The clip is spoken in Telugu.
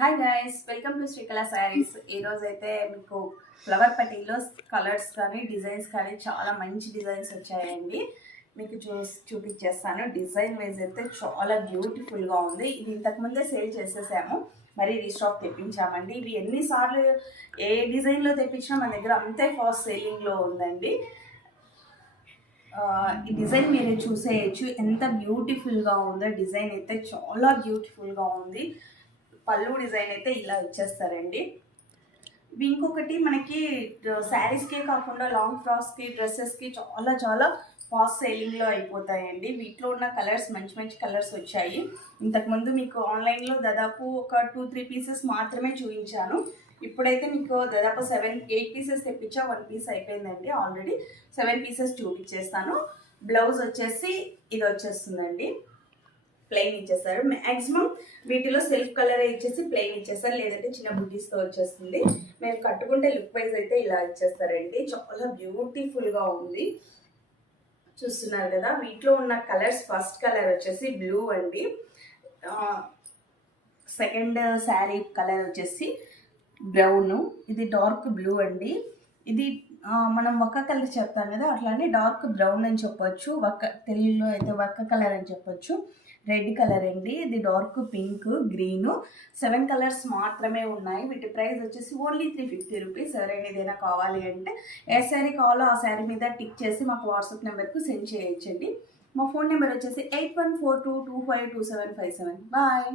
Hi guys, welcome to Srikala saris. ఈరోజు అయితే మీకు ఫ్లవర్ పట్టీలో కలర్స్ కానీ డిజైన్స్ కానీ చాలా మంచి డిజైన్స్ వచ్చాయండి. మీకు చూపించేస్తాను. డిజైన్ వైజ్ అయితే చాలా బ్యూటిఫుల్గా ఉంది. ఇది ఇంతకుముందే సేల్ చేసేసాము, మరి రీస్టాక్ తెప్పించామండి. ఇవి ఎన్నిసార్లు ఏ డిజైన్లో తెప్పించినా మన దగ్గర అంతే ఫాస్ట్ సేలింగ్లో ఉందండి. ఈ డిజైన్ మీరు చూసేయచ్చు, ఎంత బ్యూటిఫుల్గా ఉందో. డిజైన్ అయితే చాలా బ్యూటిఫుల్గా ఉంది. పళ్ళు డిజైన్ అయితే ఇలా ఇచ్చేస్తారండి. ఇంకొకటి మనకి శారీస్కే కాకుండా లాంగ్ ఫ్రాక్స్కి, డ్రెస్సెస్కి చాలా చాలా ఫాస్ట్ సేలింగ్లో అయిపోతాయండి. వీటిలో ఉన్న కలర్స్ మంచి మంచి కలర్స్ వచ్చాయి. ఇంతకుముందు మీకు ఆన్లైన్లో దాదాపు ఒక 2-3 పీసెస్ మాత్రమే చూపించాను. ఇప్పుడైతే మీకు దాదాపు 7-8 పీసెస్ తెప్పించా. 1 పీస్ అయిపోయిందండి. ఆల్రెడీ 7 పీసెస్ చూపించేస్తాను. బ్లౌజ్ వచ్చేసి ఇది వచ్చేస్తుందండి, ప్లెయిన్ ఇచ్చేస్తారు. మ్యాక్సిమం వీటిలో సెల్ఫ్ కలర్ ఇచ్చేసి ప్లెయిన్ ఇచ్చేస్తారు, లేదంటే చిన్న బుటీస్తో వచ్చేస్తుంది. మీరు కట్టుకుంటే లుక్ వైజ్ అయితే ఇలా ఇచ్చేస్తారండి. చాలా బ్యూటిఫుల్గా ఉంది, చూస్తున్నారు కదా. వీటిలో ఉన్న కలర్స్, ఫస్ట్ కలర్ వచ్చేసి బ్లూ అండి. సెకండ్ శారీ కలర్ వచ్చేసి బ్రౌన్. ఇది డార్క్ బ్లూ అండి. ఇది మనం ఒక్క కలర్ చెప్తాం కదా, అట్లానే డార్క్ బ్రౌన్ అని చెప్పొచ్చు. తెలుగులో అయితే ఒక్క కలర్ అని చెప్పొచ్చు. రెడ్ కలర్ అండి. ఇది డార్క్ పింక్, గ్రీన్. 7 కలర్స్ మాత్రమే ఉన్నాయి. వీటి ప్రైస్ వచ్చేసి ఓన్లీ 350 రూపీస్. ఎవరైనా ఏదైనా కావాలి అంటే ఏ శారీ కావాలో ఆ శారీ మీద టిక్ చేసి మాకు వాట్సాప్ నెంబర్కు సెండ్ చేయొచ్చండి. మా ఫోన్ నెంబర్ వచ్చేసి 8142252757. బాయ్.